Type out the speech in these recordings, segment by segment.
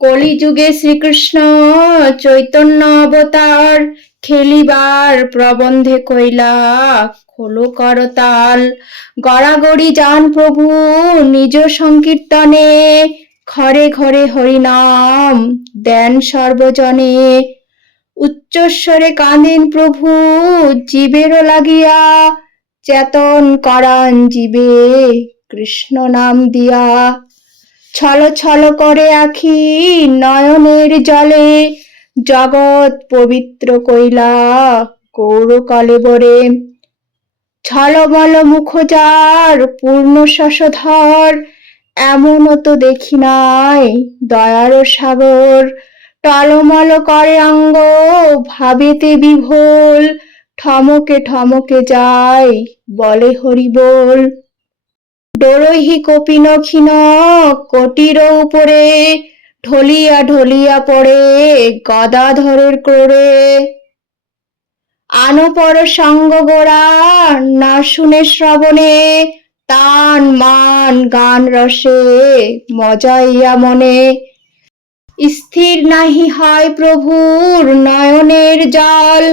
কলিযুগে শ্রীকৃষ্ণ চৈতন্য অবতার, খেলিবার প্রবন্ধে কইলা খোলো করতাল। গড়াগড়ি যান প্রভু নিজ সংকীর্তনে, ঘরে ঘরে হরিনাম দেন সর্বজনে। উচ্চস্বরে কাঁদেন প্রভু জীবেরও লাগিয়া, চেতন করান জীবে কৃষ্ণ নাম দিয়া। ছল ছল করে আখি নয়নের জলে, জগৎ পবিত্র কইলা গৌর কলেবরে। ছলমল মুখ যার পূর্ণ শশধর, এমনও তো দেখি নাই দয়ার সাগর। টলমল করে অঙ্গ ভাবেতে বিভোল, ঠমকে ঠমকে যায় বলে হরি বল। ডোরহি কপিন ক্ষীণ কটির উপরে, ঢলিয়া ঢলিয়া পড়ে গদাধরের ক্রোড়ে। আনপর সঙ্গ গোড়া না শুনে শ্রবণে, তান মান গান রসে মজাইয়া মনে। স্থির নাহি হয় প্রভুর নয়নের জল,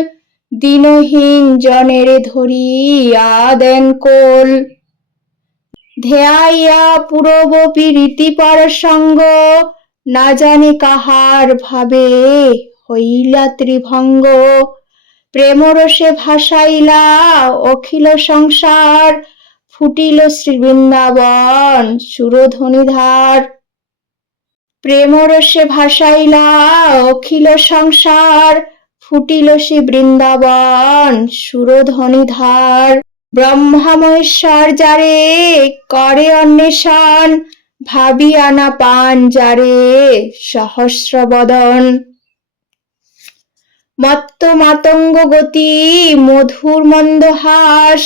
দীনহীন জনের ধরিয়া দেন কোল। ধ্যাইয়া পূরব প্রীতিপর সঙ্গ, না জানি কাহার ভাবে হইলা ত্রিভঙ্গ। প্রেমরসে ভাসাইলা অখিল সংসার, ফুটিল শ্রী বৃন্দাবন সুরধ্বনিধার। প্রেমরসে ভাসাইলা অখিল সংসার, ফুটিল শ্রী বৃন্দাবন সুরধ্বনিধার। ব্রহ্মা মহেশ্বর যারে করে অন্বেষণ, ভাবিয়া না পান যারে সহস্র বদন। মত্ত মাতঙ্গ গতি মধুর মন্দহাস,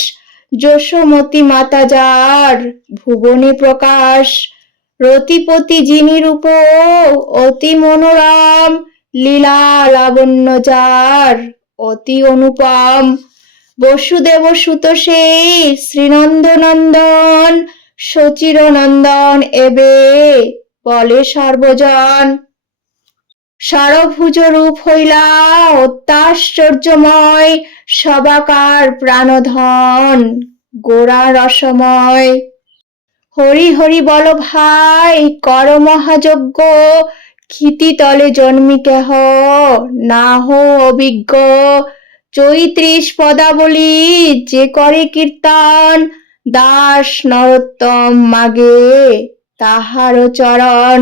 যশোমতি মাতা যার ভুবনে প্রকাশ। রতিপতি যিনি রূপ অতি মনোরম, লীলা লাবণ্য যার অতি অনুপম। বসুদেব সুত সেই শ্রীনন্দ নন্দন, সচির নন্দন এবে বলে সর্বজন। ষড়ভুজ রূপ হইলা অত্যাশ্চর্যময়, সবাকার প্রাণধন গোরা রসময়। হরি হরি বল ভাই কর মহাযজ্ঞ, ক্ষিতিতলে জন্মি কেহ না হো অভিজ্ঞ। চৈত্রিশ পদাবলী যে করে কীর্তন, দাস নরোত্তম মাগে তাহার চরণ।